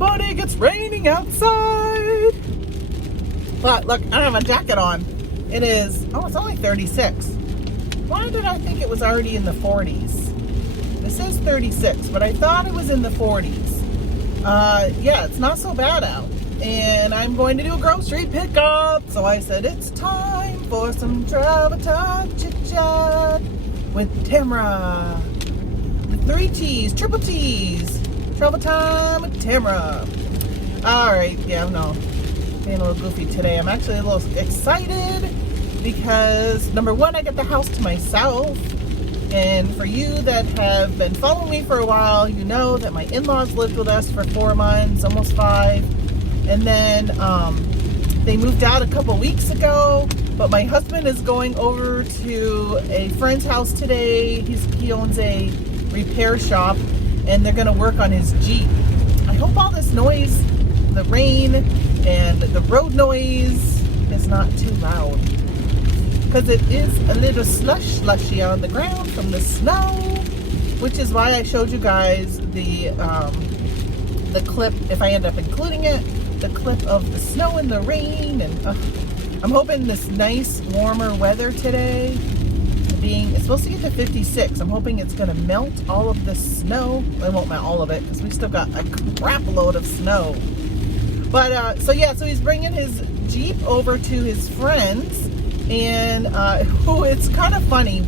morning. It's raining outside. But look, I have a jacket on. It's only 36. Why did I think it was already in the 40s? This is 36, but I thought it was in the 40s. Yeah, it's not so bad out. And I'm going to do a grocery pickup. So I said it's time for some travel talk chit chat with Tamra. With 3 T's, triple T's. Travel time with Tamra. Alright, yeah, no. Being a little goofy today. I'm actually a little excited because number one, I get the house to myself. And for you that have been following me for a while, you know that my in-laws lived with us for 4 months, almost 5. And then they moved out a couple weeks ago, but my husband is going over to a friend's house today. He owns a repair shop, and they're going to work on his Jeep. I hope all this noise, the rain and the road noise, is not too loud, because it is a little slushy on the ground from the snow, which is why I showed you guys the clip, if I end up including it, the clip of the snow and the rain. And I'm hoping this nice warmer weather today, it's supposed to get to 56. I'm hoping it's going to melt all of the snow. It won't melt all of it because we still got a crap load of snow. But so he's bringing his Jeep over to his friends, and it's kind of funny.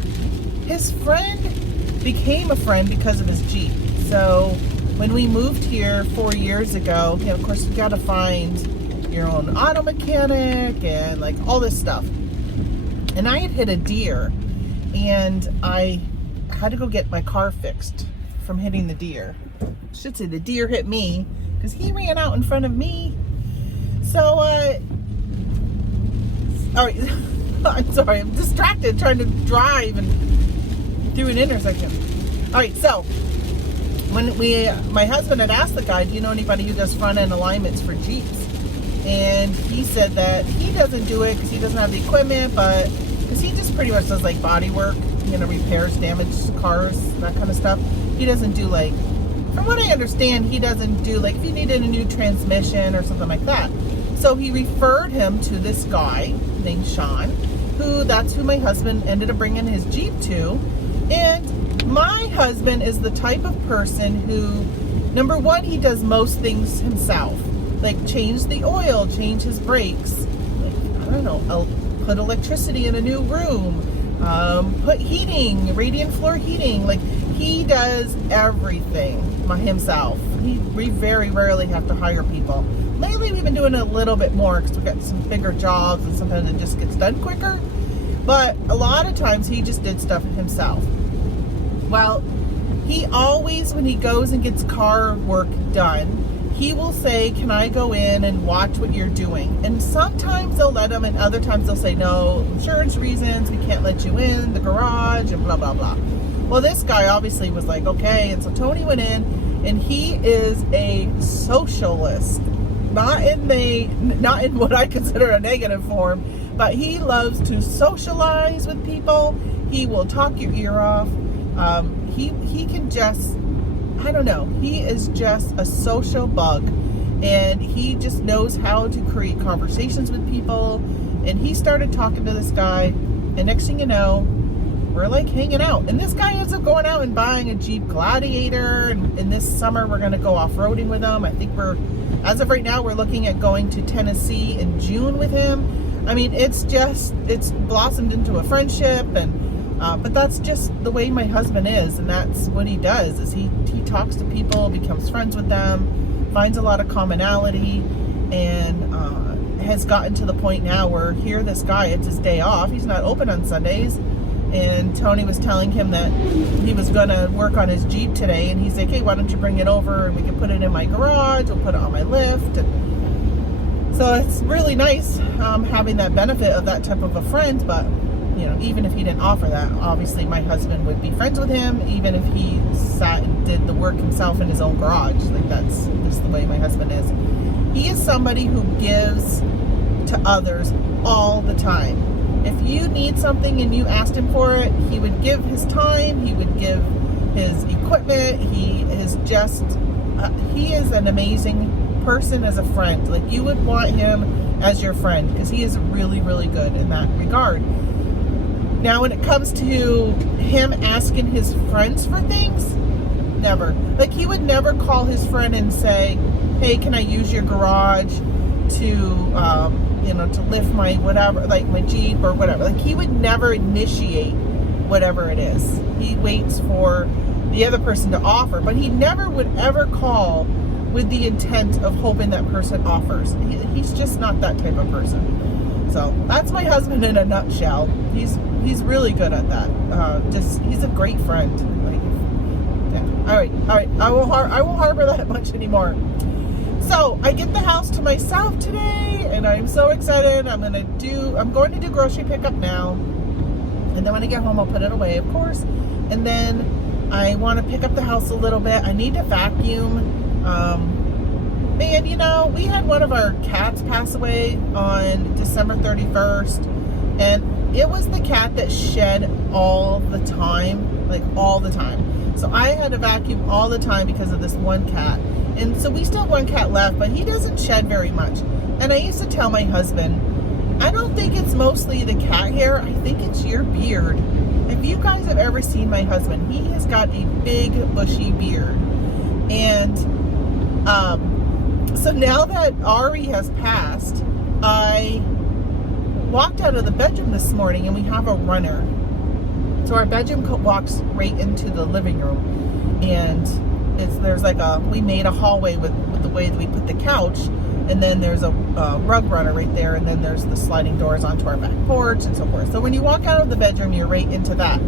His friend became a friend because of his Jeep. So when we moved here 4 years ago, of course, you got to find your own auto mechanic and like all this stuff. And I had hit a deer, and I had to go get my car fixed from hitting the deer. I should say the deer hit me because he ran out in front of me. So, all right, I'm sorry, I'm distracted trying to drive and through an intersection. All right, so when my husband had asked the guy, do you know anybody who does front end alignments for Jeeps? And he said that he doesn't do it because he doesn't have the equipment, but because he just pretty much does like body work, repairs damaged cars, that kind of stuff. He doesn't do like, from what I understand, he doesn't do like if you needed a new transmission or something like that. So he referred him to this guy named Sean, that's who my husband ended up bringing his Jeep to. And my husband is the type of person who, number one, he does most things himself, like change the oil, change his brakes, like, I don't know, put electricity in a new room, put heating, radiant floor heating. Like, he does everything himself. We very rarely have to hire people. Lately, we've been doing it a little bit more because we've got some bigger jobs and sometimes it just gets done quicker. But a lot of times he just did stuff himself. Well, he always, when he goes and gets car work done, he will say, can I go in and watch what you're doing? And sometimes they'll let him, and other times they'll say, no, insurance reasons, we can't let you in the garage, and blah, blah, blah. Well, this guy obviously was like, okay. And so Tony went in, and he is a socialist. Not in what I consider a negative form, but he loves to socialize with people. He will talk your ear off. He can just, I don't know, he is just a social bug, and he just knows how to create conversations with people. And he started talking to this guy, and next thing you know, we're like hanging out. And this guy ends up going out and buying a Jeep Gladiator, and this summer we're going to go off-roading with him. I think as of right now, we're looking at going to Tennessee in June with him. I mean, it's blossomed into a friendship, and but that's just the way my husband is, and that's what he does, is he talks to people, becomes friends with them, finds a lot of commonality, and has gotten to the point now where this guy, it's his day off, he's not open on Sundays, and Tony was telling him that he was going to work on his Jeep today, and he's like, hey, why don't you bring it over and we can put it in my garage, we'll put it on my lift. And so it's really nice having that benefit of that type of a friend. But even if he didn't offer that, obviously my husband would be friends with him, even if he sat and did the work himself in his own garage. Like, that's just the way my husband is. He is somebody who gives to others all the time. If you need something and you asked him for it, he would give his time, he would give his equipment. He is an amazing person as a friend. Like, you would want him as your friend because he is really, really good in that regard. Now, when it comes to him asking his friends for things, never. Like, he would never call his friend and say, hey, can I use your garage to, to lift my whatever, like my Jeep or whatever. Like, he would never initiate whatever it is. He waits for the other person to offer, but he never would ever call with the intent of hoping that person offers. He's just not that type of person. So that's my husband in a nutshell. He's really good at that. He's a great friend. Like, yeah. All right. I won't harbor that much anymore. So I get the house to myself today, and I'm so excited. I'm going to do grocery pickup now, and then when I get home, I'll put it away, of course. And then I want to pick up the house a little bit. I need to vacuum. And we had one of our cats pass away on December 31st, and it was the cat that shed all the time, like all the time. So I had to vacuum all the time because of this one cat. And so we still have one cat left, but he doesn't shed very much. And I used to tell my husband, I don't think it's mostly the cat hair. I think it's your beard. If you guys have ever seen my husband, he has got a big bushy beard. And so now that Ari has passed, I walked out of the bedroom this morning, and we have a runner. So our bedroom walks right into the living room, and we made a hallway with the way that we put the couch, and then there's a rug runner right there, and then there's the sliding doors onto our back porch and so forth. So when you walk out of the bedroom, you're right into that.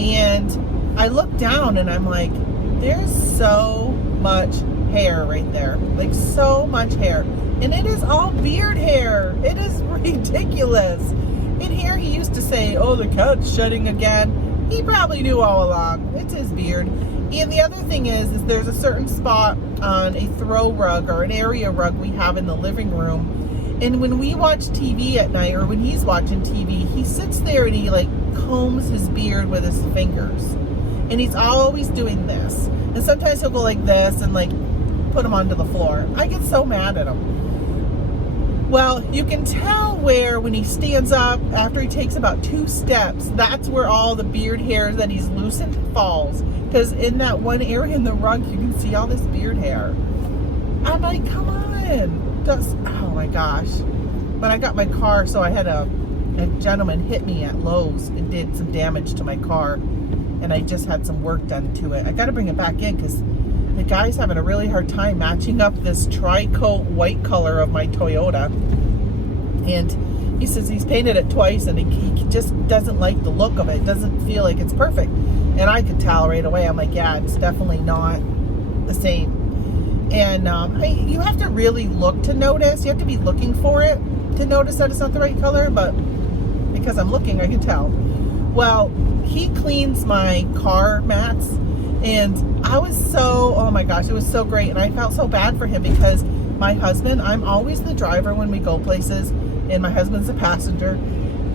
And I look down and I'm like, there's so much hair right there, like so much hair, and it is all beard hair. It is ridiculous. In here he used to say, oh, the cat's shedding again. He probably knew all along. It's his beard. And the other thing is there's a certain spot on a throw rug or an area rug we have in the living room. And when we watch TV at night, or when he's watching TV, he sits there and he like combs his beard with his fingers. And he's always doing this. And sometimes he'll go like this and like put him onto the floor. I get so mad at him. Well, you can tell where when he stands up, after he takes about 2 steps, that's where all the beard hair that he's loosened falls. Because in that one area in the rug, you can see all this beard hair. I'm like, come on. Oh my gosh. When I got my car, so I had a gentleman hit me at Lowe's and did some damage to my car. And I just had some work done to it. I got to bring it back in because the guy's having a really hard time matching up this tri-coat white color of my Toyota. And he says he's painted it twice and he just doesn't like the look of it. Doesn't feel like it's perfect. And I could tell right away. I'm like, yeah, it's definitely not the same. And you have to really look to notice. You have to be looking for it to notice that it's not the right color. But because I'm looking, I can tell. Well, he cleans my car mats. And I was oh my gosh, it was so great. And I felt so bad for him because my husband, I'm always the driver when we go places, and my husband's the passenger.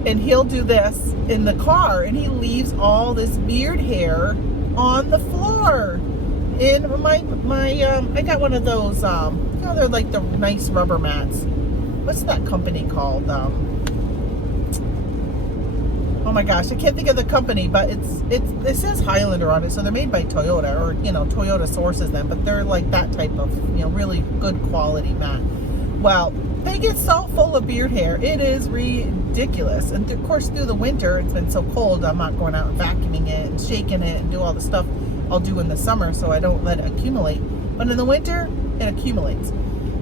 And he'll do this in the car, and he leaves all this beard hair on the floor. And I got one of those, they're like the nice rubber mats. What's that company called? Oh my gosh, I can't think of the company, but it says Highlander on it, so they're made by Toyota, or Toyota sources them, but they're like that type of really good quality mat. Well, they get so full of beard hair, it is ridiculous. And of course, through the winter, it's been so cold, I'm not going out and vacuuming it and shaking it and do all the stuff I'll do in the summer, so I don't let it accumulate. But in the winter, it accumulates.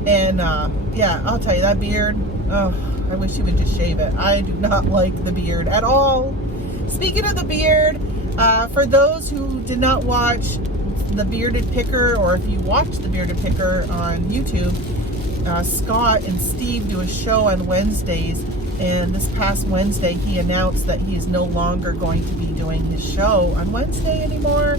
And yeah, I'll tell you, that beard, oh, I wish he would just shave it. I do not like the beard at all. Speaking of the beard, for those who did not watch The Bearded Picker, or if you watch The Bearded Picker on YouTube, Scott and Steve do a show on Wednesdays, and this past Wednesday he announced that he is no longer going to be doing his show on Wednesday anymore.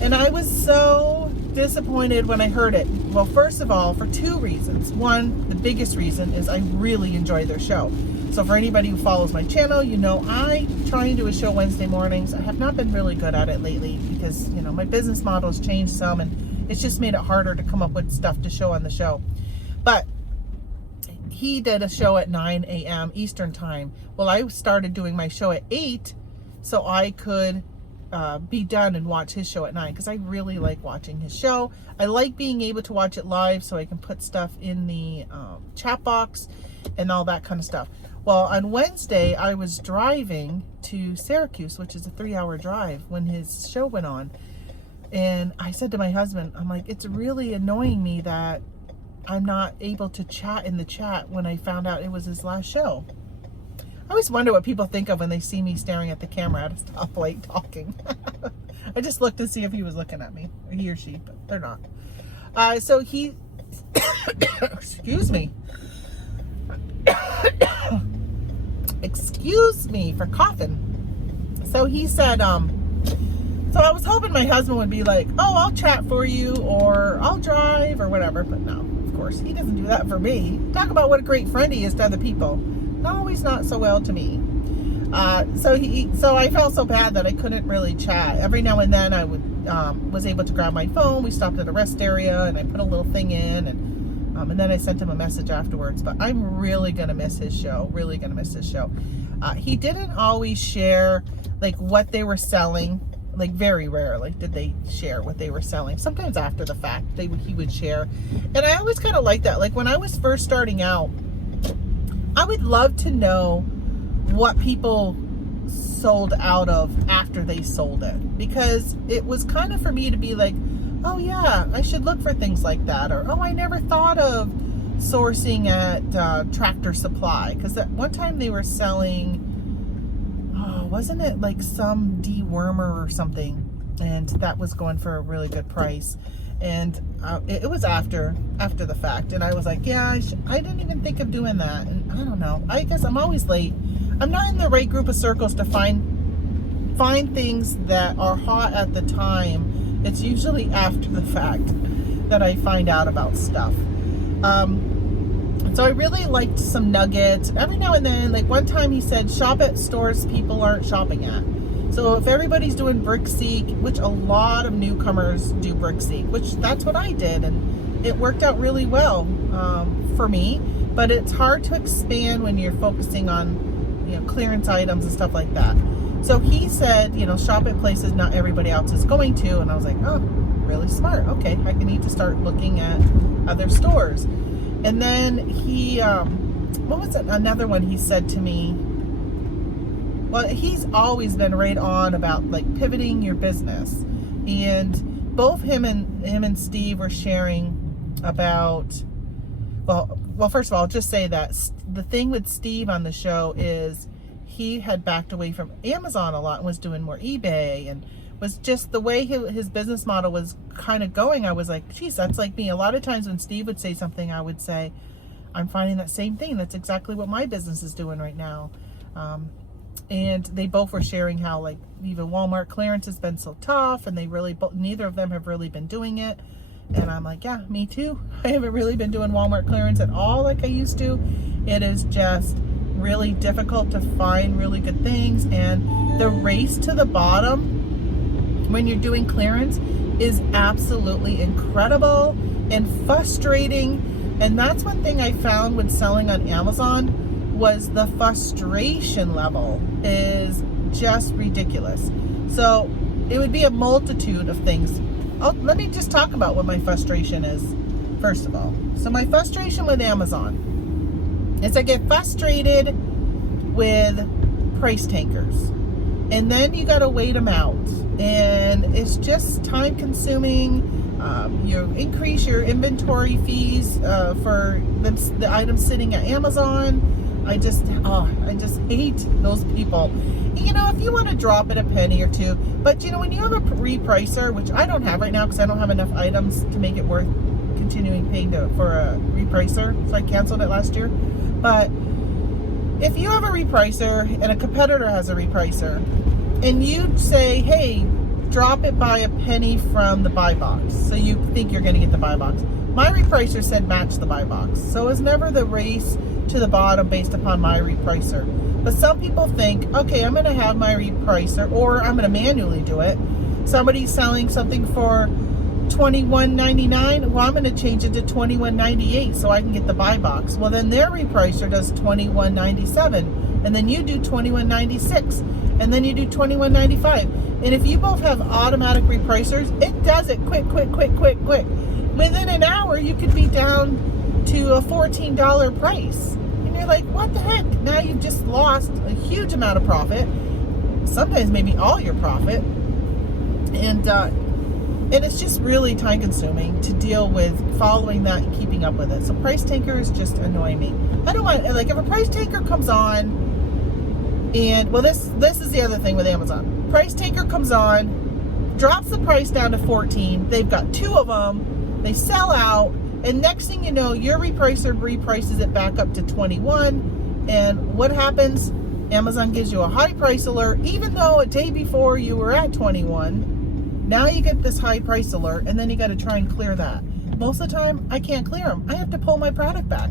And I was so disappointed when I heard it. Well, first of all, for 2 reasons. One, the biggest reason is I really enjoy their show. So for anybody who follows my channel, I try and do a show Wednesday mornings. I have not been really good at it lately because, my business model has changed some, and It's just made it harder to come up with stuff to show on the show. But he did a show at 9 a.m. Eastern time. Well, I started doing my show at 8 so I could be done and watch his show at 9, because I really like watching his show. I like being able to watch it live so I can put stuff in the chat box and all that kind of stuff. Well, on Wednesday, I was driving to Syracuse, which is a 3-hour drive, when his show went on. And I said to my husband, I'm like, it's really annoying me that I'm not able to chat in the chat when I found out it was his last show. I always wonder what people think of when they see me staring at the camera at a stoplight talking. I just looked to see if he was looking at me, or he or she, but they're not. So he, excuse me. Excuse me for coughing. So he said, so I was hoping my husband would be like, oh, I'll chat for you, or I'll drive, or whatever. But no, of course, he doesn't do that for me. Talk about what a great friend he is to other people. Always not so well to me. So I felt so bad that I couldn't really chat. Every now and then I was able to grab my phone. We stopped at a rest area and I put a little thing in, and then I sent him a message afterwards. But I'm really gonna miss his show. Really gonna miss his show. He didn't always share like what they were selling. Like very rarely did they share what they were selling. Sometimes after the fact he would share, and I always kind of liked that. Like when I was first starting out, I would love to know what people sold out of after they sold it, because it was kind of for me to be like, oh yeah, I should look for things like that, or oh, I never thought of sourcing at Tractor Supply, because at one time they were selling, oh, wasn't it like some dewormer or something, and that was going for a really good price. And it was after the fact, and I was like, yeah, I didn't even think of doing that. And I don't know, I guess I'm always late. I'm not in the right group of circles to find things that are hot at the time. It's usually after the fact that I find out about stuff. So I really liked some nuggets. Every now and then, like one time he said, shop at stores people aren't shopping at. So if everybody's doing BrickSeek, which a lot of newcomers do BrickSeek, which that's what I did, and it worked out really well for me. But it's hard to expand when you're focusing on, you know, clearance items and stuff like that. So he said, you know, shop at places not everybody else is going to, and I was like, oh, really smart. Okay, I need to start looking at other stores. And then he, what was it? Another one he said to me. Well, he's always been right on about like pivoting your business, and both him and Steve were sharing about. Well, first of all, I'll just say that the thing with Steve on the show is he had backed away from Amazon a lot and was doing more eBay, and was just the way his business model was kind of going. I was like, geez, that's like me. A lot of times when Steve would say something, I would say, I'm finding that same thing. That's exactly what my business is doing right now. And they both were sharing how like even Walmart clearance has been so tough, and they really neither of them have really been doing it. And I'm like, yeah, me too. I haven't really been doing Walmart clearance at all like I used to. It is just really difficult to find really good things, and the race to the bottom when you're doing clearance is absolutely incredible and frustrating. And that's one thing I found when selling on Amazon, was the frustration level is just ridiculous. So it would be a multitude of things. Oh, let me just talk about what my frustration is first of all. So my frustration with Amazon is I get frustrated with price tankers, and then you got to wait them out, and it's just time consuming. You increase your inventory fees for the items sitting at Amazon. I just hate those people. You know, if you want to drop it a penny or two, but you know, when you have a repricer, which I don't have right now because I don't have enough items to make it worth continuing paying for a repricer, so I canceled it last year. But if you have a repricer and a competitor has a repricer, and you say, hey, drop it by a penny from the buy box, so you think you're going to get the buy box. My repricer said match the buy box, so it was never the race to the bottom based upon my repricer. But some people think, okay, I'm going to have my repricer, or I'm going to manually do it. Somebody's selling something for $21.99. Well, I'm going to change it to $21.98 so I can get the buy box. Well, then their repricer does $21.97, and then you do $21.96, and then you do $21.95. And if you both have automatic repricers, it does it quick. Within an hour, you could be down to a $14 price. And you're like, what the heck? Now you've just lost a huge amount of profit, sometimes maybe all your profit. And it's just really time consuming to deal with following that and keeping up with it. So price tankers just annoy me. I don't want, like, if a price tanker comes on, and well, this is the other thing with Amazon. Price tanker comes on, drops the price down to 14. They've got 2 of them. They sell out, and next thing you know, your repricer reprices it back up to 21. And what happens? Amazon gives you a high price alert, even though a day before you were at 21. Now you get this high price alert, and then you got to try and clear that. Most of the time, I can't clear them. I have to pull my product back,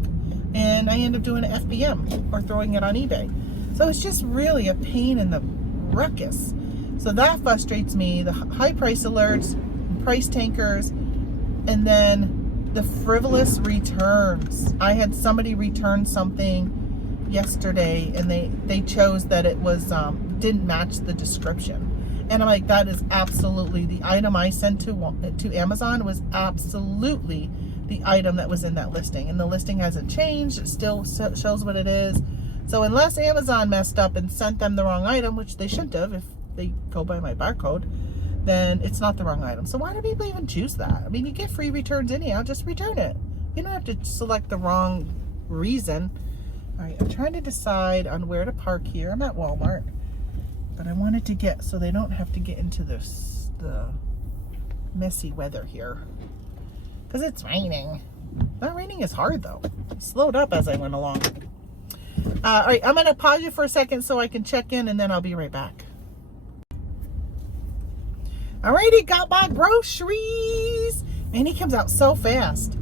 and I end up doing an FBM or throwing it on eBay. So it's just really a pain in the ruckus. So that frustrates me. The high price alerts, price tankers, and then the frivolous returns. I had somebody return something yesterday, and they chose that it was didn't match the description. And I'm like, that is absolutely the item I sent to Amazon was absolutely the item that was in that listing. And the listing hasn't changed. It still shows what it is. So unless Amazon messed up and sent them the wrong item, which they shouldn't have if they go by my barcode, then it's not the wrong item. So why do people even choose that? I mean, you get free returns anyhow, just return it. You don't have to select the wrong reason. All right, I'm trying to decide on where to park here. I'm at Walmart. But I wanted to get, so they don't have to get into the messy weather here. Because it's raining. Not raining is hard though. It slowed up as I went along. All right, I'm going to pause you for a second so I can check in, and then I'll be right back. Alrighty, got my groceries. And he comes out so fast.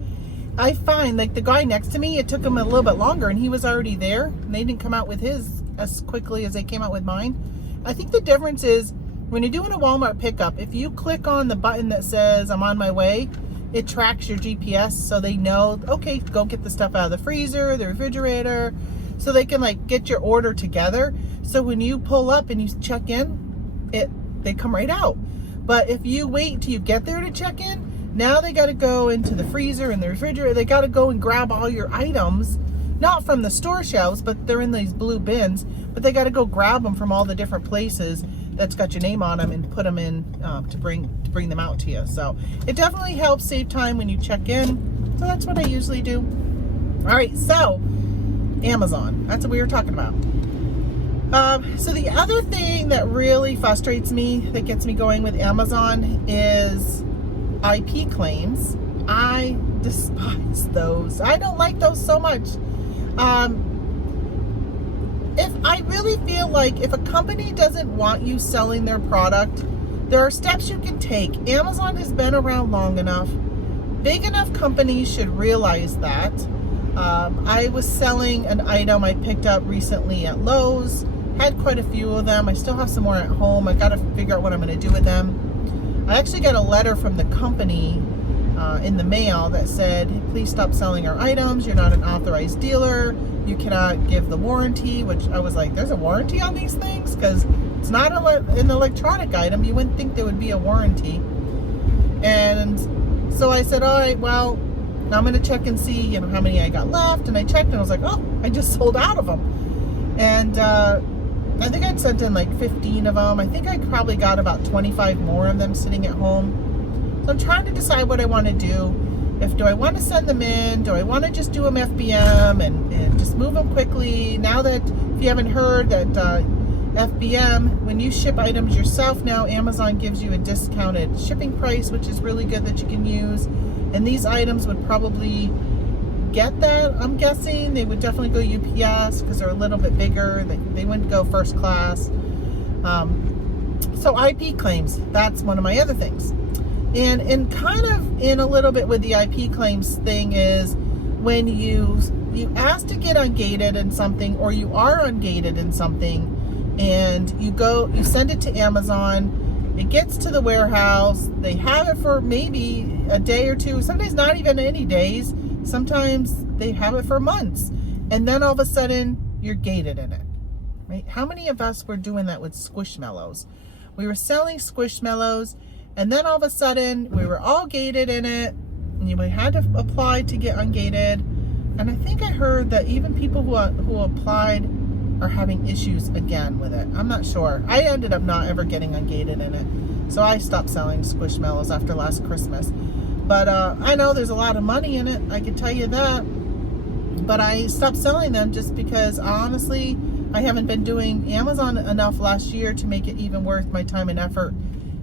I find, like, the guy next to me, it took him a little bit longer, and he was already there. And they didn't come out with his as quickly as they came out with mine. I think the difference is when you're doing a Walmart pickup, if you click on the button that says I'm on my way, it tracks your GPS so they know, okay, go get the stuff out of the freezer, the refrigerator, so they can like get your order together. So when you pull up and you check in, they come right out. But if you wait till you get there to check in, now they got to go into the freezer and the refrigerator. They got to go and grab all your items, not from the store shelves, but they're in these blue bins. But they got to go grab them from all the different places that's got your name on them and put them in to bring them out to you. So it definitely helps save time when you check in. So that's what I usually do. All right, so Amazon. That's what we were talking about. So the other thing that really frustrates me, that gets me going with Amazon, is IP claims. I despise those. I don't like those so much. If I really feel like if a company doesn't want you selling their product, there are steps you can take. Amazon has been around long enough. Big enough companies should realize that. I was selling an item I picked up recently at Lowe's. Had quite a few of them. I still have some more at home. I got to figure out what I'm going to do with them. I actually got a letter from the company in the mail that said, please stop selling our items. You're not an authorized dealer. You cannot give the warranty, which I was like, there's a warranty on these things? Because it's not an electronic item. You wouldn't think there would be a warranty. And so I said, all right, well, I'm going to check and see, how many I got left. And I checked and I was like, oh, I just sold out of them. And I think I'd sent in like 15 of them. I think I probably got about 25 more of them sitting at home. So I'm trying to decide what I want to do. Do I want to send them in? Do I want to just do them FBM and just move them quickly? Now that, if you haven't heard, that FBM, when you ship items yourself now, Amazon gives you a discounted shipping price, which is really good that you can use. And these items would probably get that, I'm guessing. They would definitely go UPS because they're a little bit bigger. They wouldn't go first class. So IP claims, that's one of my other things. And kind of in a little bit with the IP claims thing is when you ask to get ungated in something, or you are ungated in something, and you send it to Amazon, It gets to the warehouse. They have it for maybe a day or two. Sometimes not even any days. Sometimes they have it for months. And then all of a sudden, you're gated in it. Right? How many of us were doing that with Squishmallows? We were selling Squishmallows, and then all of a sudden, we were all gated in it. And we had to apply to get ungated. And I think I heard that even people who applied are having issues again with it. I'm not sure. I ended up not ever getting ungated in it. So I stopped selling Squishmallows after last Christmas. But I know there's a lot of money in it. I can tell you that. But I stopped selling them just because, honestly, I haven't been doing Amazon enough last year to make it even worth my time and effort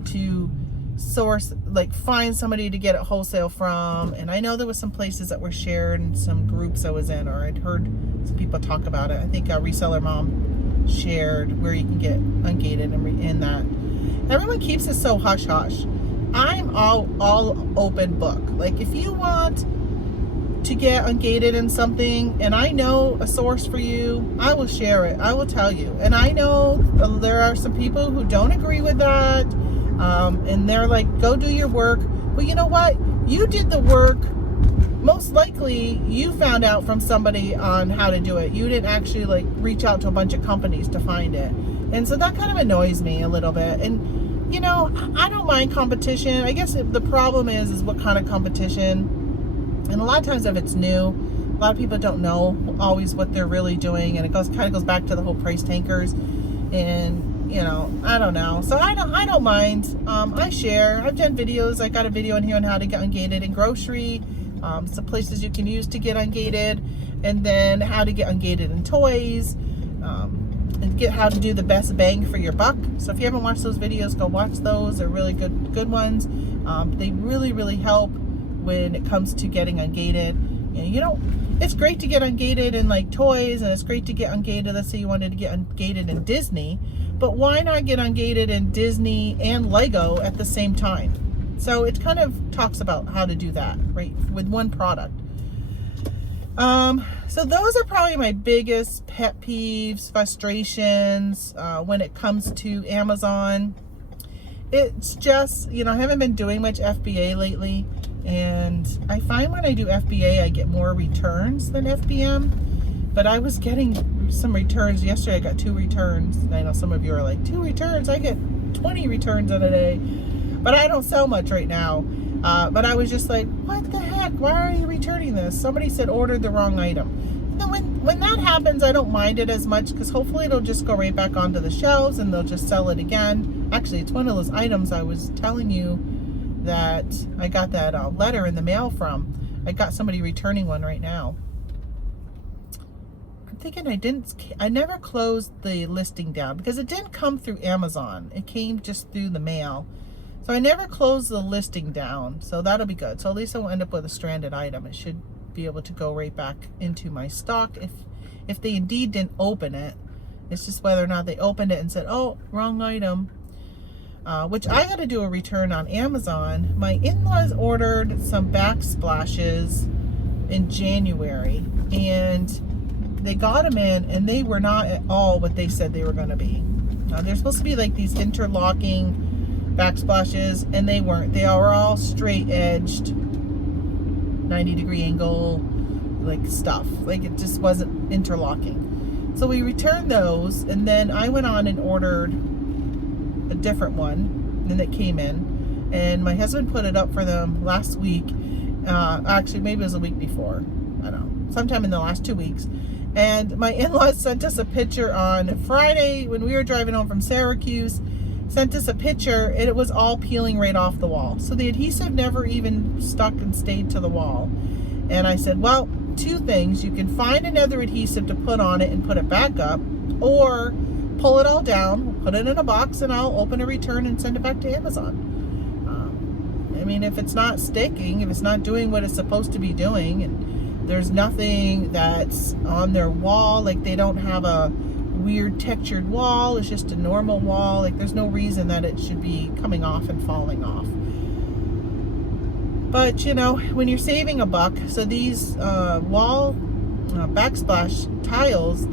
to source, like find somebody to get it wholesale from. And I know there was some places that were shared and some groups I was in, or I'd heard some people talk about it. I think a Reseller Mom shared where you can get ungated and in that. Everyone keeps it so hush hush. I'm all open book. Like if you want to get ungated in something and I know a source for you, I will share it. I will tell you. And I know there are some people who don't agree with that. And they're like, go do your work. Well, you know what? You did the work. Most likely you found out from somebody on how to do it. You didn't actually like reach out to a bunch of companies to find it. And so that kind of annoys me a little bit. And, you know, I don't mind competition. I guess the problem is what kind of competition. And a lot of times if it's new, a lot of people don't know always what they're really doing. And it kind of goes back to the whole price tankers. And you know, I don't know. So I don't mind. I share. I've done videos. I got a video in here on how to get ungated in grocery, some places you can use to get ungated, and then how to get ungated in toys, and get how to do the best bang for your buck. So if you haven't watched those videos, go watch those. They're really good ones. They really help when it comes to getting ungated. You know, it's great to get ungated in like toys, and it's great to get ungated. Let's say you wanted to get ungated in Disney. But why not get ungated in Disney and Lego at the same time? So it kind of talks about how to do that, right, with one product. So those are probably my biggest pet peeves, frustrations when it comes to Amazon. It's just, you know, I haven't been doing much FBA lately. And I find when I do FBA, I get more returns than FBM. But I was getting some returns. Yesterday I got 2 returns. And I know some of you are like, 2 returns? I get 20 returns in a day. But I don't sell much right now. But I was just like, what the heck? Why are you returning this? Somebody said ordered the wrong item. And when that happens, I don't mind it as much because hopefully it'll just go right back onto the shelves and they'll just sell it again. Actually, it's one of those items I was telling you that I got that letter in the mail from. I got somebody returning one right now. I'm thinking I never closed the listing down because it didn't come through Amazon. It came just through the mail. So I never closed the listing down. So that'll be good. So at least I won't end up with a stranded item. It should be able to go right back into my stock if they indeed didn't open it. It's just whether or not they opened it and said, oh, wrong item. Which I got to do a return on Amazon. My in-laws ordered some backsplashes in January, and they got them in, and they were not at all what they said they were going to be. They're supposed to be like these interlocking backsplashes, and they weren't. They are all straight-edged, 90-degree angle, like stuff. Like it just wasn't interlocking. So we returned those, and then I went on and ordered a different one, and it came in, and my husband put it up for them last week. Actually, maybe it was a week before. I don't know, sometime in the last 2 weeks. And my in-laws sent us a picture on Friday when we were driving home from Syracuse. Sent us a picture, and it was all peeling right off the wall. So the adhesive never even stuck and stayed to the wall. And I said, well, 2 things. You can find another adhesive to put on it and put it back up, or pull it all down, put it in a box, and I'll open a return and send it back to Amazon. I mean, if it's not sticking, if it's not doing what it's supposed to be doing, and there's nothing that's on their wall, like they don't have a weird textured wall, it's just a normal wall, like there's no reason that it should be coming off and falling off. But you know, when you're saving a buck, so these wall backsplash tiles,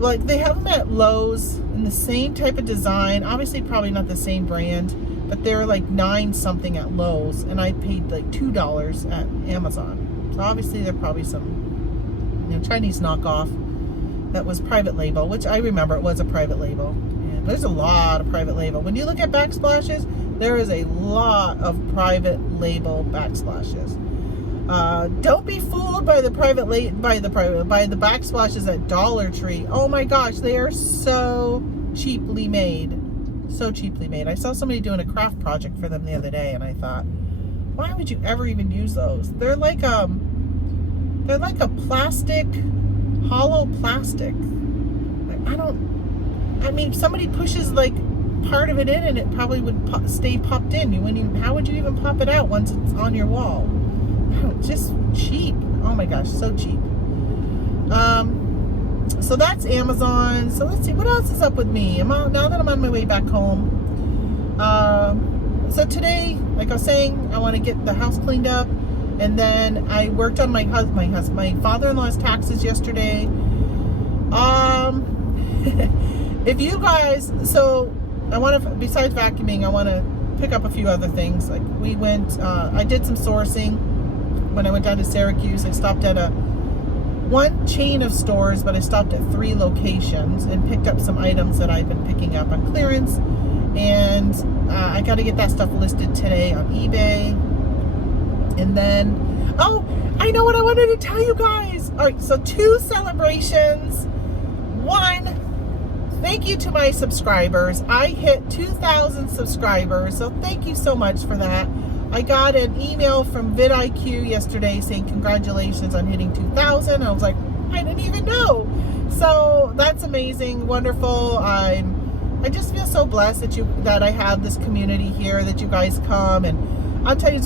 like they have them at Lowe's in the same type of design. Obviously, probably not the same brand, but they're like $9 something at Lowe's, and I paid like $2 at Amazon. So obviously, they're probably some, you know, Chinese knockoff that was private label, which I remember it was a private label. And there's a lot of private label. When you look at backsplashes, there is a lot of private label backsplashes. Don't be fooled by the by the backsplashes at Dollar Tree. Oh my gosh, they are so cheaply made. So cheaply made. I saw somebody doing a craft project for them the other day, and I thought, why would you ever even use those? They're like a plastic, hollow plastic. I mean, if somebody pushes like part of it in, and it probably would stay popped in. You wouldn't even, how would you even pop it out once it's on your wall? Just cheap. Oh my gosh, so cheap. So that's Amazon. So let's see, what else is up with me? Now that I'm on my way back home. So today, like I was saying, I want to get the house cleaned up, and then I worked on my father-in-law's taxes yesterday. If you guys, so I want to, besides vacuuming, I want to pick up a few other things. Like we went, I did some sourcing when I went down to Syracuse. I stopped at one chain of stores, but I stopped at 3 locations and picked up some items that I've been picking up on clearance. And I got to get that stuff listed today on eBay. And then, oh, I know what I wanted to tell you guys. All right, so 2 celebrations. One, thank you to my subscribers. I hit 2,000 subscribers, so thank you so much for that. I got an email from vidIQ yesterday saying congratulations on hitting 2,000. I was like, I didn't even know. So that's amazing, wonderful. I just feel so blessed that I have this community here, that you guys come. And I'll tell you,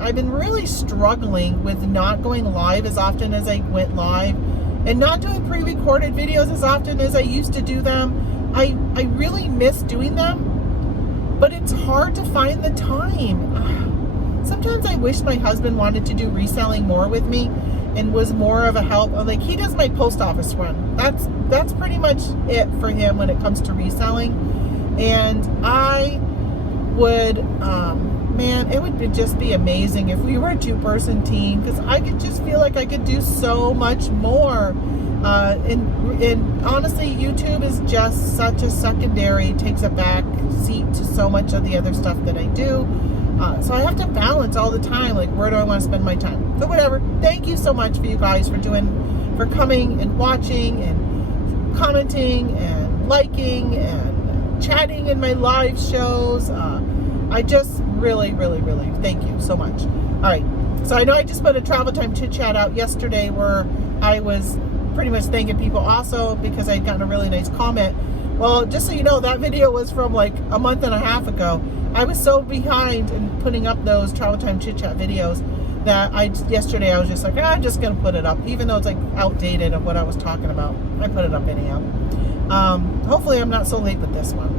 I've been really struggling with not going live as often as I went live, and not doing pre-recorded videos as often as I used to do them. I really miss doing them, but it's hard to find the time. Sometimes I wish my husband wanted to do reselling more with me and was more of a help. Like, he does my post office run. That's pretty much it for him when it comes to reselling. And I would, man, it would just be amazing if we were a 2-person team, because I could just feel like I could do so much more. And honestly, YouTube is just such a secondary, takes a back seat to so much of the other stuff that I do. So I have to balance all the time, like, where do I want to spend my time? So whatever. Thank you so much for you guys for coming and watching and commenting and liking and chatting in my live shows. I just really, really, really thank you so much. All right. So I know I just put a travel time chit chat out yesterday where I was pretty much thanking people also because I'd gotten a really nice comment. Well, just so you know, that video was from like a month and a half ago. I was so behind in putting up those travel time chit chat videos that yesterday I was just like, I'm just going to put it up, even though it's like outdated of what I was talking about. I put it up anyhow. Hopefully I'm not so late with this one.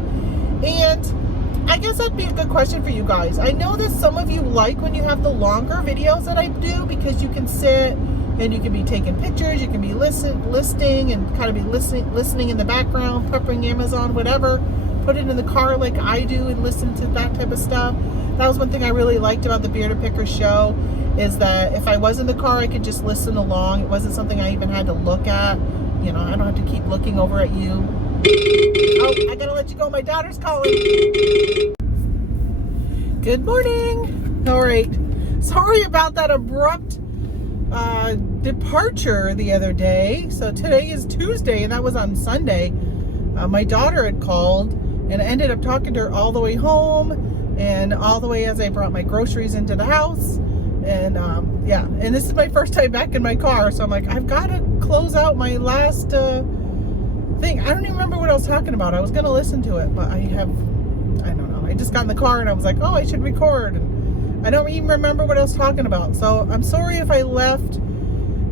And I guess that'd be a good question for you guys. I know that some of you like when you have the longer videos that I do, because you can sit and you can be taking pictures, you can be listening and kind of be listening in the background, prepping Amazon, whatever. Put it in the car like I do and listen to that type of stuff. That was one thing I really liked about the Bearded Picker show, is that if I was in the car, I could just listen along. It wasn't something I even had to look at. You know, I don't have to keep looking over at you. Oh, I gotta let you go. My daughter's calling. Good morning. All right. Sorry about that abrupt departure the other day. So today is Tuesday, and that was on Sunday. My daughter had called, and I ended up talking to her all the way home and all the way as I brought my groceries into the house. And yeah, and this is my first time back in my car, so I'm like, I've got to close out my last thing. I don't even remember what I was talking about. I was going to listen to it, but I don't know. I just got in the car and I was like, oh, I should record. And I don't even remember what I was talking about. So I'm sorry if I left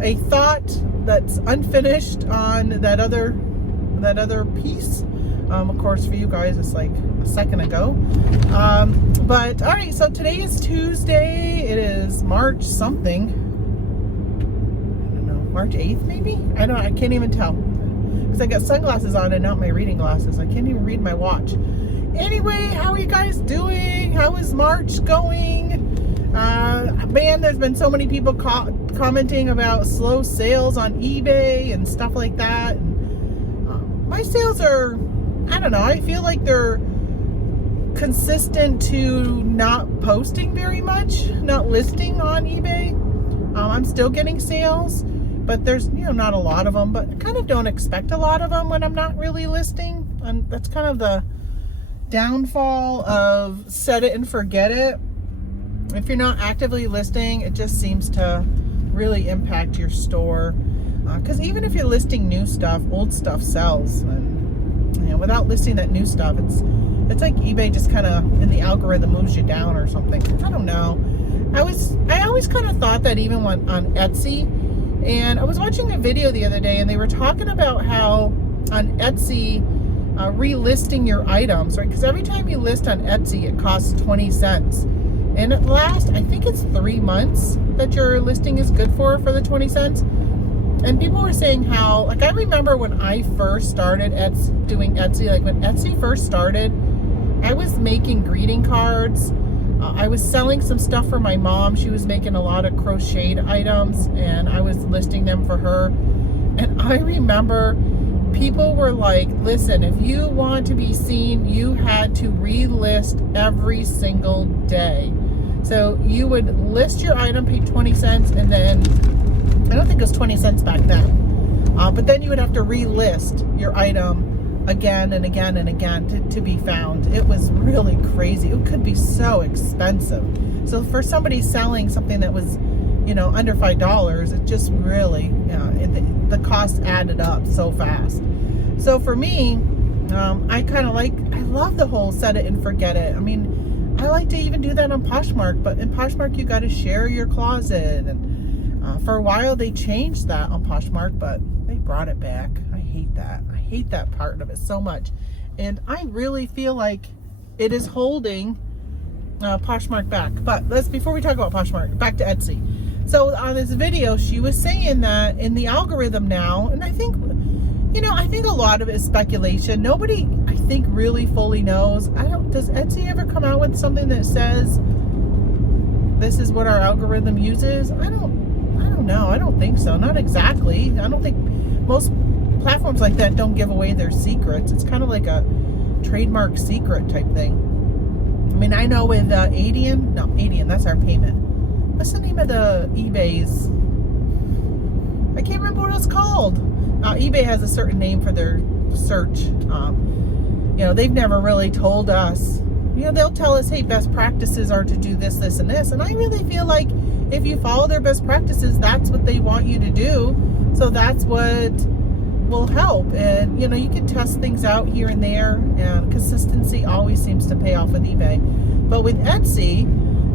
a thought that's unfinished on that other piece. Of course, for you guys, it's like a second ago. But all right, so today is Tuesday. It is March something. I don't know, March 8th maybe? I can't even tell. because I got sunglasses on and not my reading glasses. I can't even read my watch. Anyway, how are you guys doing? How is March going? Man, there's been so many people commenting about slow sales on eBay and stuff like that. And, my sales are, I don't know, I feel like they're consistent to not posting very much, not listing on eBay. I'm still getting sales, but there's, not a lot of them, but I kind of don't expect a lot of them when I'm not really listing. And that's kind of the downfall of set it and forget it. If you're not actively listing, it just seems to really impact your store. Because even if you're listing new stuff, old stuff sells. And without listing that new stuff, it's like eBay just kind of in the algorithm moves you down or something. I don't know. I always kind of thought that even on Etsy. And I was watching a video the other day, and they were talking about how on Etsy, relisting your items, right? Because every time you list on Etsy, it costs 20 cents. And it lasts, I think it's 3 months that your listing is good for the 20 cents. And people were saying how, like, I remember when I first started doing Etsy, like when Etsy first started, I was making greeting cards. I was selling some stuff for my mom. She was making a lot of crocheted items, and I was listing them for her. And I remember people were like, listen, if you want to be seen, you had to relist every single day. So you would list your item, pay 20 cents, and then, I don't think it was 20 cents back then, but then you would have to relist your item again and again and again to be found. It was really crazy. It could be so expensive. So for somebody selling something that was, under $5, it just really, the cost added up so fast. So for me, I love the whole set it and forget it. I mean, I like to even do that on Poshmark, but in Poshmark you got to share your closet, and for a while they changed that on Poshmark, but they brought it back. I hate that. I hate that part of it so much, and I really feel like it is holding Poshmark back. But before we talk about Poshmark, back to Etsy. So on this video, she was saying that in the algorithm now, and I think a lot of it is speculation. Nobody, I think, really fully knows. Does Etsy ever come out with something that says this is what our algorithm uses? I don't know. I don't think so. Not exactly. I don't think most platforms like that don't give away their secrets. It's kind of like a trademark secret type thing. I mean, I know with Adyen, that's our payment. What's the name of the eBay's? I can't remember what it's called. eBay has a certain name for their search. They've never really told us. They'll tell us, hey, best practices are to do this, this, and this. And I really feel like if you follow their best practices, that's what they want you to do. So that's what will help. And, you can test things out here and there. And consistency always seems to pay off with eBay. But with Etsy,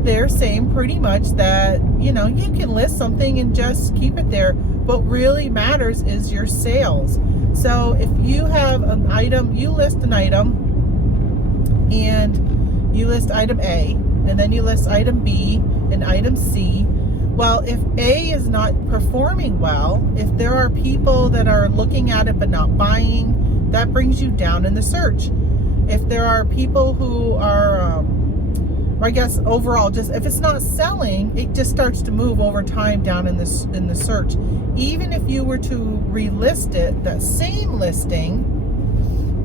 they're saying pretty much that, you can list something and just keep it there. What really matters is your sales. So if you have an item, you list an item, and you list item A, and then you list item B and item C. Well, if A is not performing well, if there are people that are looking at it but not buying, that brings you down in the search. If there are people who are, I guess overall, just if it's not selling, it just starts to move over time down in the search. Even if you were to relist it, that same listing,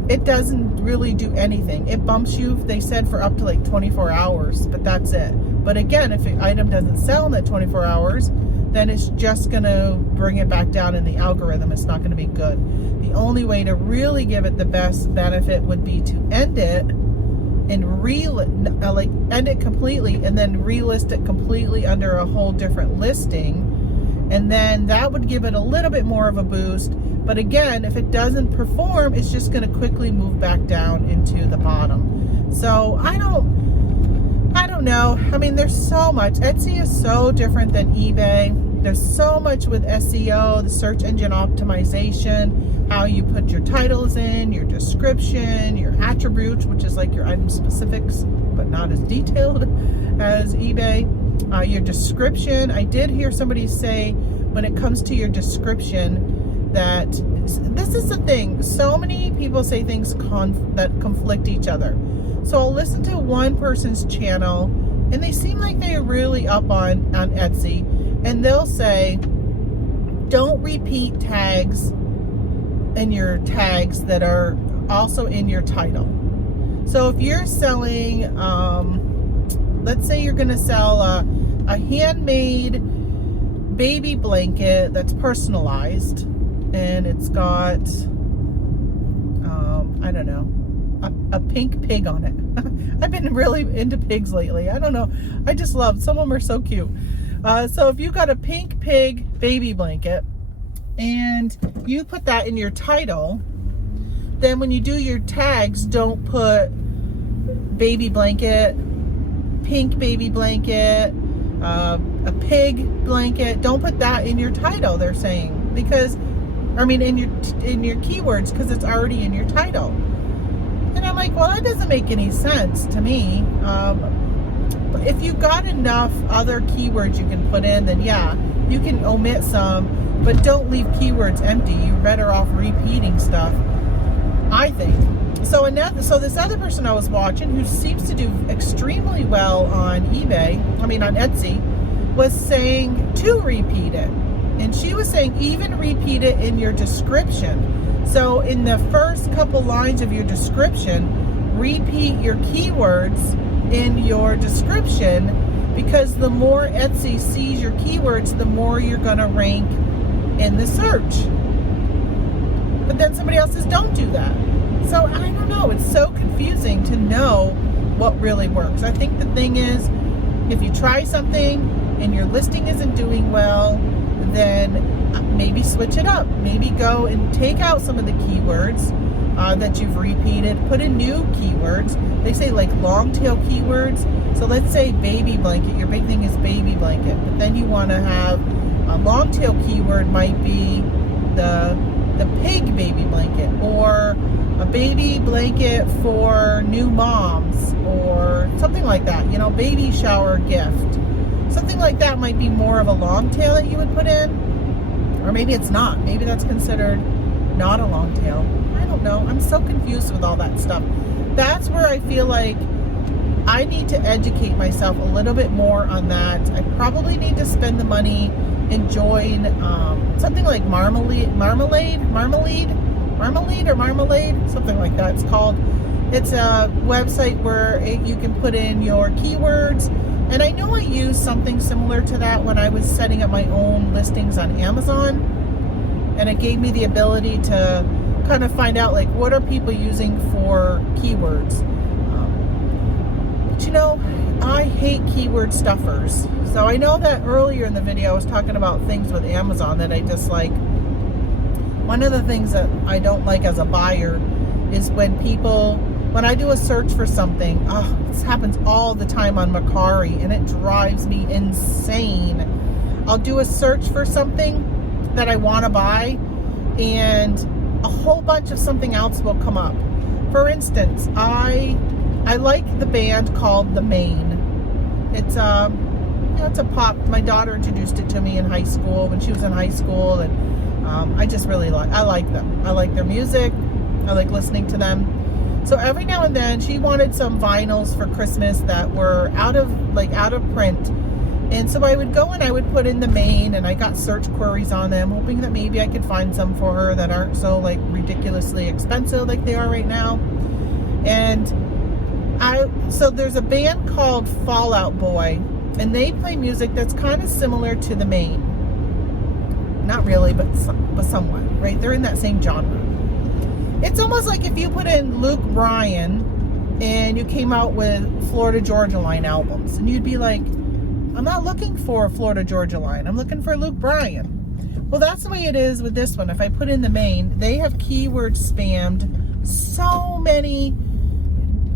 it doesn't really do anything. It bumps you, they said, for up to like 24 hours, but that's it. But again, if the item doesn't sell in that 24 hours, then it's just going to bring it back down in the algorithm. It's not going to be good. The only way to really give it the best benefit would be to end it and end it completely, and then relist it completely under a whole different listing. And then that would give it a little bit more of a boost. But again, if it doesn't perform, it's just going to quickly move back down into the bottom. So I don't know. I mean, there's so much. Etsy is so different than eBay. There's so much with SEO, the search engine optimization, how you put your titles in, your description, your attributes, which is like your item specifics, but not as detailed as eBay. Your description. I did hear somebody say when it comes to your description that this is the thing. So many people say things that conflict each other. So I'll listen to one person's channel and they seem like they're really up on Etsy, and they'll say, don't repeat tags in your tags that are also in your title. So if you're selling, let's say you're going to sell a handmade baby blanket that's personalized, and it's got, I don't know, a pink pig on it. I've been really into pigs lately. I don't know. I just love, some of them are so cute. So if you got a pink pig baby blanket and you put that in your title, then when you do your tags, don't put baby blanket, pink baby blanket, a pig blanket. Don't put that in your title, they're saying, because, I mean, in your keywords, because it's already in your title. And I'm like, well, that doesn't make any sense to me. If you've got enough other keywords you can put in, then yeah, you can omit some, but don't leave keywords empty. You're better off repeating stuff, I think. So this other person I was watching, who seems to do extremely well on on Etsy, was saying to repeat it. And she was saying even repeat it in your description. So in the first couple lines of your description, repeat your keywords in your description, because the more Etsy sees your keywords, the more you're going to rank in the search. But then somebody else says don't do that. So I don't know, it's so confusing to know what really works. I think the thing is, if you try something and your listing isn't doing well, then maybe switch it up. Maybe go and take out some of the keywords that you've repeated, put in new keywords. They say like long tail keywords. So let's say baby blanket, your big thing is baby blanket, but then you want to have a long tail keyword might be the pig baby blanket, or a baby blanket for new moms, or something like that, you know, baby shower gift. Something like that might be more of a long tail that you would put in, or maybe it's not. Maybe that's considered not a long tail. I don't know. I'm so confused with all that stuff. That's where I feel like I need to educate myself a little bit more on that. I probably need to spend the money and join something like marmalade, something like that it's called. It's a website where you can put in your keywords. And I know I used something similar to that when I was setting up my own listings on Amazon. And it gave me the ability to kind of find out, like, what are people using for keywords. But you know, I hate keyword stuffers. So I know that earlier in the video I was talking about things with Amazon that I dislike. One of the things that I don't like as a buyer is when I do a search for something, this happens all the time on Mercari, and it drives me insane. I'll do a search for something that I want to buy, and a whole bunch of something else will come up. For instance, I like the band called The Maine. It's it's a pop. My daughter introduced it to me in high school, when she was in high school, and I just really I like them. I like their music. I like listening to them. So every now and then she wanted some vinyls for Christmas that were out of print. And so I would go and I would put in The Maine, and I got search queries on them, hoping that maybe I could find some for her that aren't so like ridiculously expensive like they are right now. And so there's a band called Fall Out Boy, and they play music that's kind of similar to The Maine. Not really, but somewhat, right? They're in that same genre. It's almost like if you put in Luke Bryan and you came out with Florida Georgia Line albums, and you'd be like, I'm not looking for Florida Georgia Line, I'm looking for Luke Bryan. Well, that's the way it is with this one. If I put in The Maine, they have keyword spammed so many,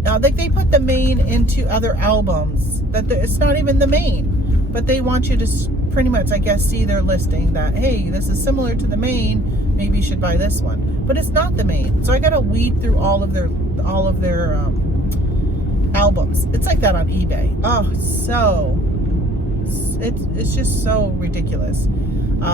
like they put The Maine into other albums that it's not even The Maine, but they want you to pretty much, I guess, see their listing that, hey, this is similar to The Maine, maybe you should buy this one. But it's not The Maine. So I gotta weed through all of their albums. It's like that on eBay. Oh, so it's just so ridiculous.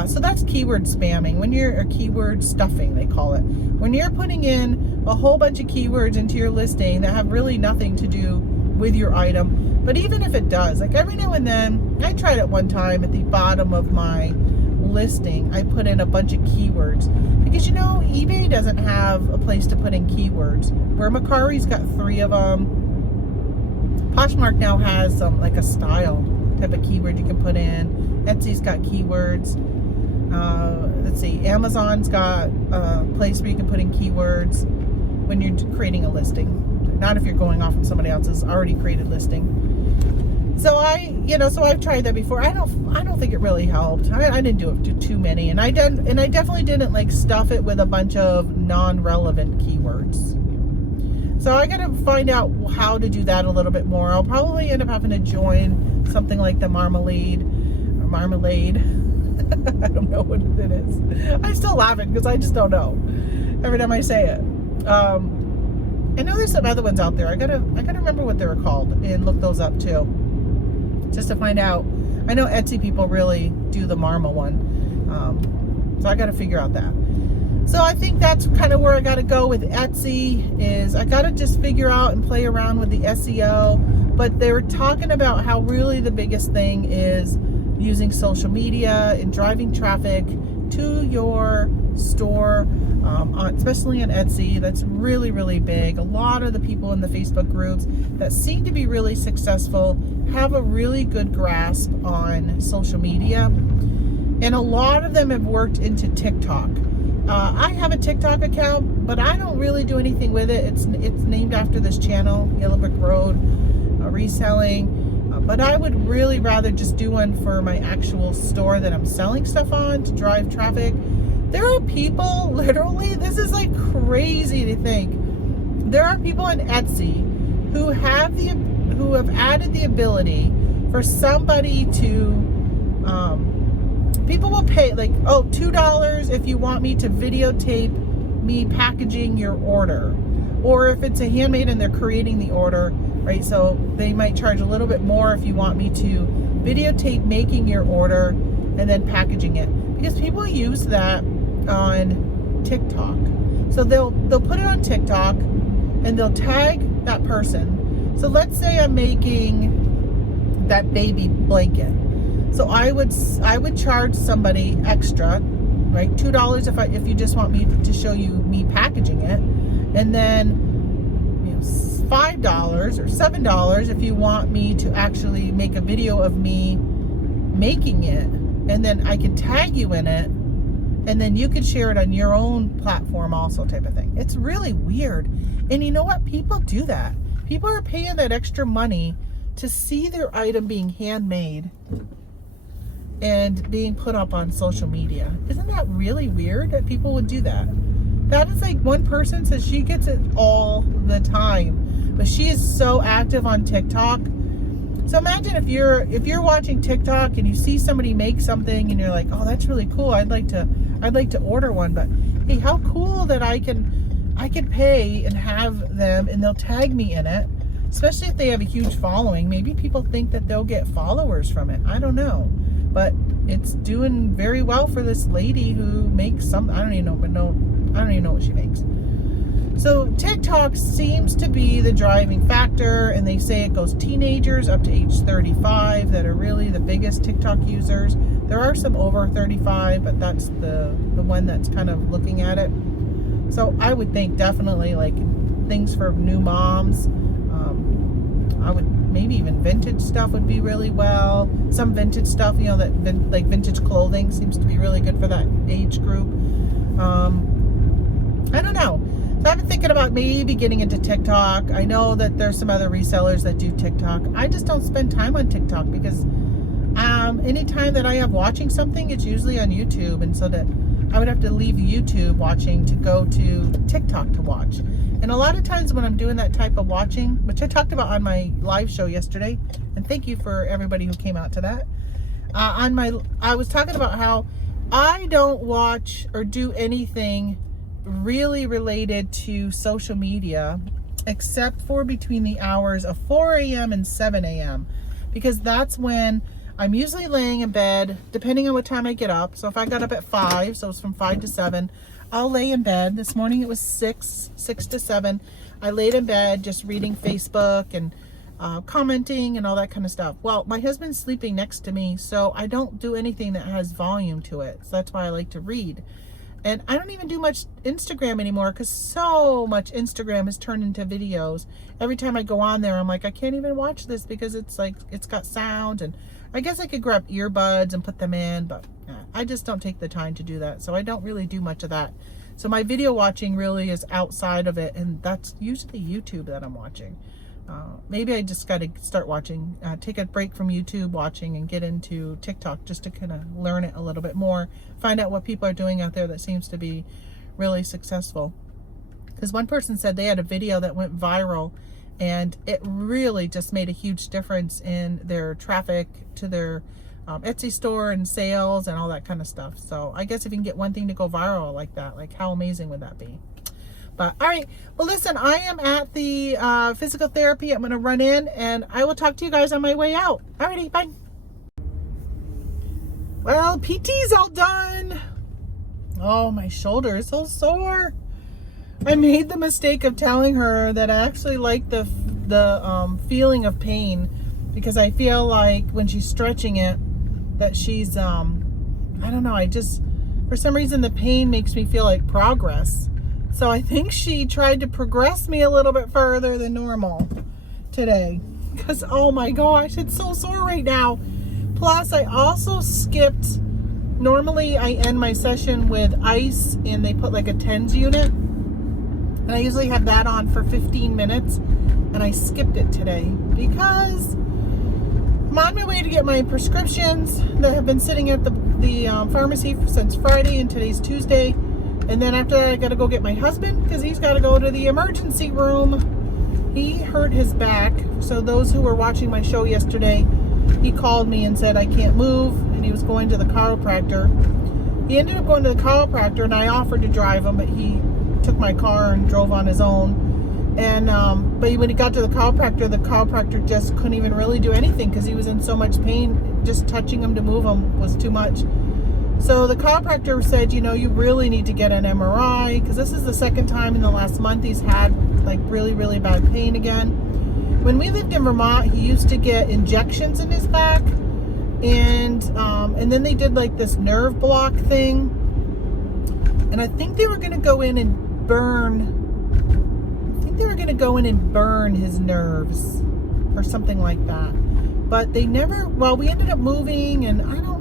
So that's keyword spamming, or keyword stuffing, they call it. When you're putting in a whole bunch of keywords into your listing that have really nothing to do with your item. But even if it does, like every now and then, I tried it one time at the bottom of my listing, I put in a bunch of keywords. Because eBay doesn't have a place to put in keywords. Where Macari's got 3 of them. Poshmark now has like a style type of keyword you can put in. Etsy's got keywords. Let's see, Amazon's got a place where you can put in keywords when you're creating a listing. Not if you're going off of somebody else's already created listing. So I've tried that before. I don't think it really helped. I didn't do it to too many, and I definitely didn't like stuff it with a bunch of non-relevant keywords. So I got to find out how to do that a little bit more. I'll probably end up having to join something like the Marmalade. I don't know what it is. I'm still laughing because I just don't know every time I say it. I know there's some other ones out there. I gotta remember what they were called and look those up too, just to find out. I know Etsy people really do the Marma one, so I gotta figure out that. So I think that's kind of where I gotta go with Etsy, is I gotta just figure out and play around with the SEO. But they were talking about how really the biggest thing is using social media and driving traffic to your store, especially on Etsy. That's really, really big. A lot of the people in the Facebook groups that seem to be really successful have a really good grasp on social media. And a lot of them have worked into TikTok. I have a TikTok account, but I don't really do anything with it. It's named after this channel, Yellow Brick Road, reselling. But I would really rather just do one for my actual store that I'm selling stuff on to drive traffic. There are people, literally, this is like crazy to think. There are people on Etsy who have added the ability for somebody to, people will pay like, $2 if you want me to videotape me packaging your order. Or if it's a handmade and they're creating the order, right? So they might charge a little bit more if you want me to videotape making your order and then packaging it. Because people use that on TikTok. So they'll put it on TikTok and they'll tag that person. So let's say I'm making that baby blanket. So I would charge somebody extra, right? $2 if you just want me to show you me packaging it. And then $5 or $7 if you want me to actually make a video of me making it, and then I can tag you in it, and then you could share it on your own platform also, type of thing. It's really weird. And you know what? People do that. People are paying that extra money to see their item being handmade and being put up on social media. Isn't that really weird that people would do that? That is like, one person says she gets it all the time, but she is so active on TikTok. So imagine if you're watching TikTok and you see somebody make something and you're like, oh, that's really cool. I'd like to order one. But hey, how cool that I can pay and have them, and they'll tag me in it. Especially if they have a huge following. Maybe people think that they'll get followers from it. I don't know, but it's doing very well for this lady who makes some. I don't even know what she makes. So TikTok seems to be the driving factor, and they say it goes teenagers up to age 35 that are really the biggest TikTok users. There are some over 35, but that's the one that's kind of looking at it. So I would think definitely like things for new moms. I would maybe even vintage stuff would be really well. Some vintage stuff, like vintage clothing seems to be really good for that age group. I don't know. So I've been thinking about maybe getting into TikTok. I know that there's some other resellers that do TikTok. I just don't spend time on TikTok because anytime that I have watching something, it's usually on YouTube. And so that I would have to leave YouTube watching to go to TikTok to watch. And a lot of times when I'm doing that type of watching, which I talked about on my live show yesterday, and thank you for everybody who came out to that. I was talking about how I don't watch or do anything really related to social media except for between the hours of 4 a.m. and 7 a.m. because that's when I'm usually laying in bed, depending on what time I get up. So if I got up at 5, so it's from 5 to 7, I'll lay in bed. This morning it was 6 to 7. I laid in bed just reading Facebook and commenting and all that kind of stuff. Well, my husband's sleeping next to me, so I don't do anything that has volume to it. So that's why I like to read. And I don't even do much Instagram anymore because so much Instagram has turned into videos. Every time I go on there, I'm like, I can't even watch this because it's like, it's got sound. And I guess I could grab earbuds and put them in, but I just don't take the time to do that. So I don't really do much of that. So my video watching really is outside of it. And that's usually YouTube that I'm watching. Maybe I just got to start watching, take a break from YouTube watching and get into TikTok just to kind of learn it a little bit more, find out what people are doing out there that seems to be really successful. Because one person said they had a video that went viral and it really just made a huge difference in their traffic to their Etsy store and sales and all that kind of stuff. So I guess if you can get one thing to go viral like that, like how amazing would that be? But all right, well, listen, I am at the physical therapy. I'm going to run in and I will talk to you guys on my way out. Alrighty, bye. Well, PT's all done. Oh, my shoulder is so sore. I made the mistake of telling her that I actually like the feeling of pain because I feel like when she's stretching it that she's, I don't know, for some reason the pain makes me feel like progress. So I think she tried to progress me a little bit further than normal today. Because, oh my gosh, it's so sore right now. Plus, I also skipped. Normally, I end my session with ice, and they put like a TENS unit. And I usually have that on for 15 minutes. And I skipped it today because I'm on my way to get my prescriptions that have been sitting at the pharmacy since Friday, and today's Tuesday. And then after that, I got to go get my husband because he's got to go to the emergency room. He hurt his back. So those who were watching my show yesterday, he called me and said, I can't move. And he was going to the chiropractor. He ended up going to the chiropractor and I offered to drive him, but he took my car and drove on his own. And, but when he got to the chiropractor just couldn't even really do anything because he was in so much pain. Just touching him to move him was too much. So the chiropractor said, you know, you really need to get an MRI because this is the second time in the last month he's had like really, really bad pain again. When we lived in Vermont, he used to get injections in his back and then they did like this nerve block thing. And I think they were going to go in and burn his nerves or something like that. But they never, well, we ended up moving and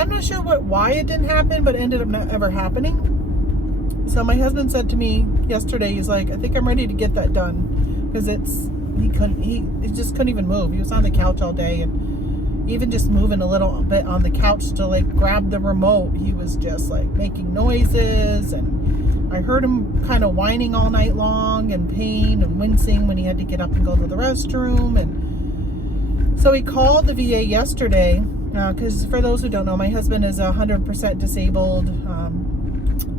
I'm not sure why it didn't happen, but it ended up not ever happening. So my husband said to me yesterday, he's like, I think I'm ready to get that done because he just couldn't even move. He was on the couch all day and even just moving a little bit on the couch to like grab the remote, he was just like making noises, and I heard him kind of whining all night long and pain and wincing when he had to get up and go to the restroom. And so he called the VA yesterday. Because for those who don't know, my husband is a 100% disabled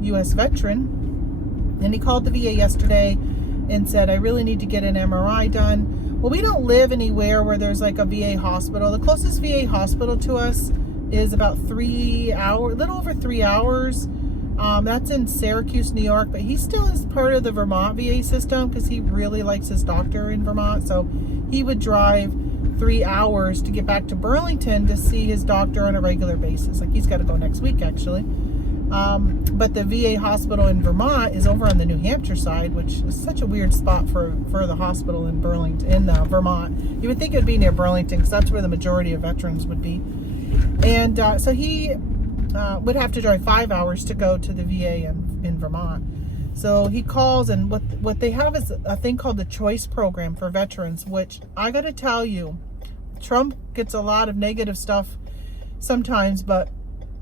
U.S. veteran. And he called the VA yesterday and said, I really need to get an MRI done. Well, we don't live anywhere where there's like a VA hospital. The closest VA hospital to us is about 3 hours, a little over 3 hours. That's in Syracuse, New York. But he still is part of the Vermont VA system because he really likes his doctor in Vermont. So he would drive 3 hours to get back to Burlington to see his doctor on a regular basis. Like he's got to go next week actually. But the VA hospital in Vermont is over on the New Hampshire side, which is such a weird spot for the hospital in Burlington, in Vermont. You would think it would be near Burlington because that's where the majority of veterans would be. And so he would have to drive 5 hours to go to the VA in Vermont. So he calls, and what they have is a thing called the Choice Program for veterans, which I got to tell you, Trump gets a lot of negative stuff sometimes, but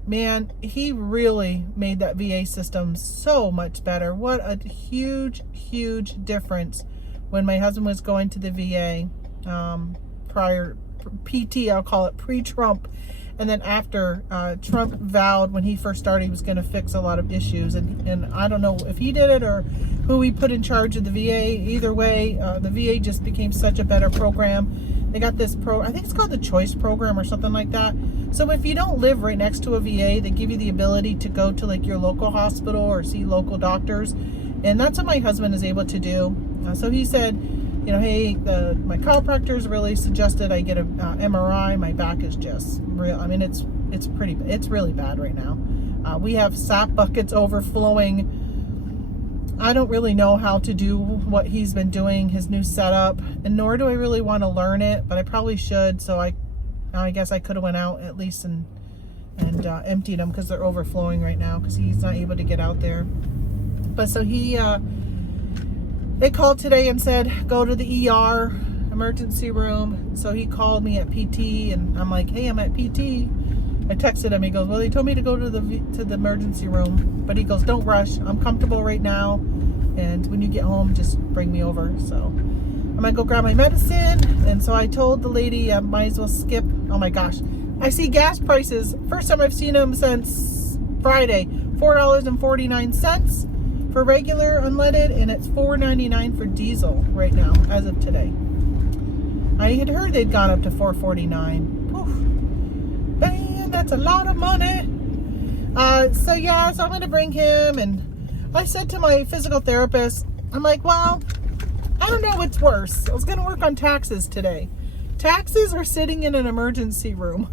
man, he really made that VA system so much better. What a huge, huge difference when my husband was going to the VA prior, PT, I'll call it pre-Trump. And then after, Trump vowed when he first started he was going to fix a lot of issues. And I don't know if he did it or who he put in charge of the VA. Either way, the VA just became such a better program. They got this I think it's called the Choice Program or something like that. So if you don't live right next to a VA, they give you the ability to go to like your local hospital or see local doctors. And that's what my husband is able to do. So he said, you know, hey, my chiropractors really suggested I get a MRI. My back is just real. I mean, it's really bad right now. We have sap buckets overflowing. I don't really know how to do what he's been doing, his new setup, and nor do I really want to learn it, but I probably should. So I guess I could have went out at least and emptied them because they're overflowing right now because he's not able to get out there. But so they called today and said, go to the ER, emergency room. So he called me at PT and I'm like, hey, I'm at PT. I texted him. He goes, well, they told me to go to the emergency room. But he goes, don't rush. I'm comfortable right now. And when you get home, just bring me over. So I'm going to go grab my medicine. And so I told the lady I might as well skip. Oh my gosh. I see gas prices. First time I've seen them since Friday. $4.49 for regular unleaded. And it's $4.99 for diesel right now as of today. I had heard they'd gone up to $4.49. Whew. Man, that's a lot of money. So I'm going to bring him. And I said to my physical therapist, I'm like, well, I don't know what's worse. I was going to work on taxes today. Taxes or sitting in an emergency room.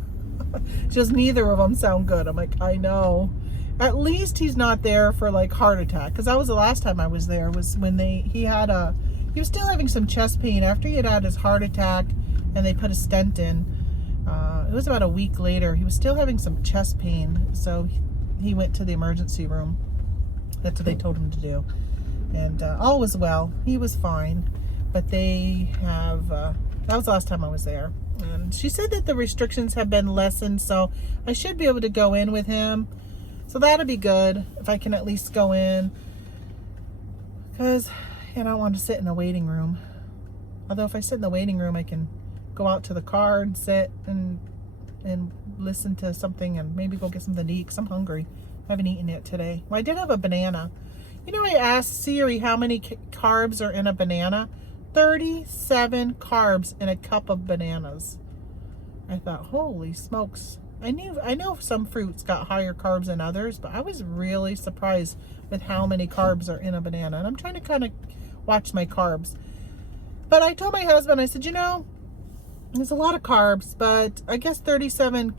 Just neither of them sound good. I'm like, I know. At least he's not there for like heart attack. Because that was the last time I was there, was when he was still having some chest pain after he had had his heart attack and they put a stent in. It was about a week later. He was still having some chest pain. So he went to the emergency room. That's what they told him to do. And all was well. He was fine. But they have, that was the last time I was there. And she said that the restrictions have been lessened. So I should be able to go in with him. So that'll be good if I can at least go in. Because I don't want to sit in a waiting room. Although if I sit in the waiting room, I can go out to the car and sit and listen to something and maybe go get something to eat because I'm hungry. I haven't eaten it today. Well, I did have a banana. You know, I asked Siri how many carbs are in a banana. 37 carbs in a cup of bananas. I thought, holy smokes. I know some fruits got higher carbs than others, but I was really surprised with how many carbs are in a banana. And I'm trying to kind of watch my carbs. But I told my husband, I said, you know, there's a lot of carbs, but I guess 37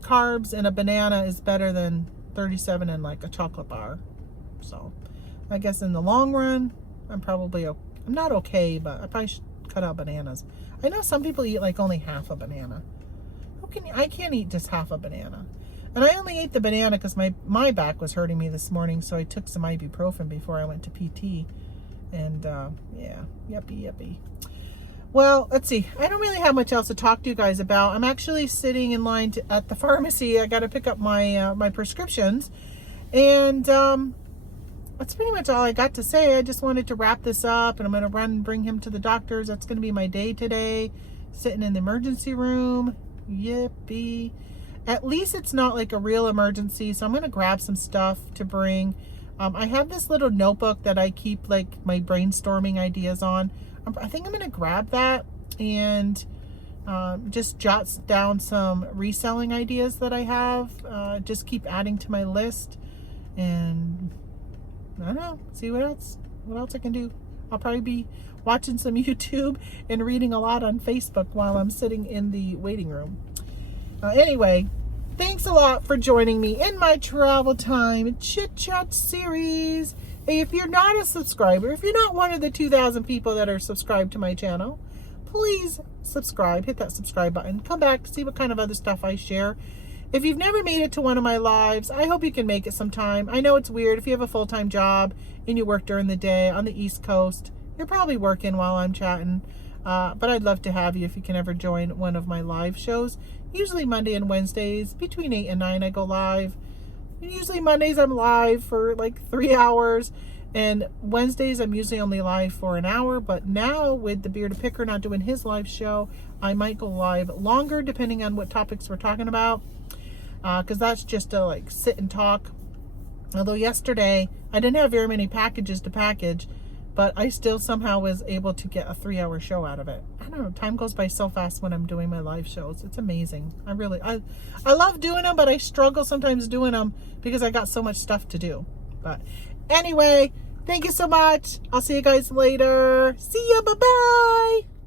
carbs in a banana is better than 37 in like a chocolate bar. So I guess in the long run, I'm not okay, but I probably should cut out bananas. I know some people eat like only half a banana. I can't eat just half a banana. And I only ate the banana because my back was hurting me this morning, so I took some ibuprofen before I went to PT. And yeah, yuppie. Well, let's see. I don't really have much else to talk to you guys about. I'm actually sitting in line at the pharmacy. I got to pick up my prescriptions. And that's pretty much all I got to say. I just wanted to wrap this up, and I'm going to run and bring him to the doctor's. That's going to be my day today. Sitting in the emergency room. Yippee. At least it's not like a real emergency, so I'm going to grab some stuff to bring. I have this little notebook that I keep like my brainstorming ideas on. I think I'm going to grab that and just jot down some reselling ideas that I have. Just keep adding to my list. And I don't know, see what else I can do. I'll probably be watching some YouTube and reading a lot on Facebook while I'm sitting in the waiting room. Anyway, thanks a lot for joining me in my travel time chit chat series. Hey, if you're not a subscriber, if you're not one of the 2,000 people that are subscribed to my channel, please subscribe. Hit that subscribe button. Come back, see what kind of other stuff I share. If you've never made it to one of my lives, I hope you can make it sometime. I know it's weird if you have a full-time job and you work during the day on the East Coast. You're probably working while I'm chatting. But I'd love to have you if you can ever join one of my live shows. Usually Monday and Wednesdays, between 8 and 9 I go live. Usually Mondays I'm live for like 3 hours. And Wednesdays I'm usually only live for an hour. But now with the Bearded Picker not doing his live show, I might go live longer depending on what topics we're talking about. because that's just to like sit and talk. Although yesterday I didn't have very many packages to package, but I still somehow was able to get a 3-hour show out of it. I don't know, time goes by so fast when I'm doing my live shows. It's amazing. I love doing them, but I struggle sometimes doing them because I got so much stuff to do. But anyway, thank you so much. I'll see you guys later. See ya. Bye-bye.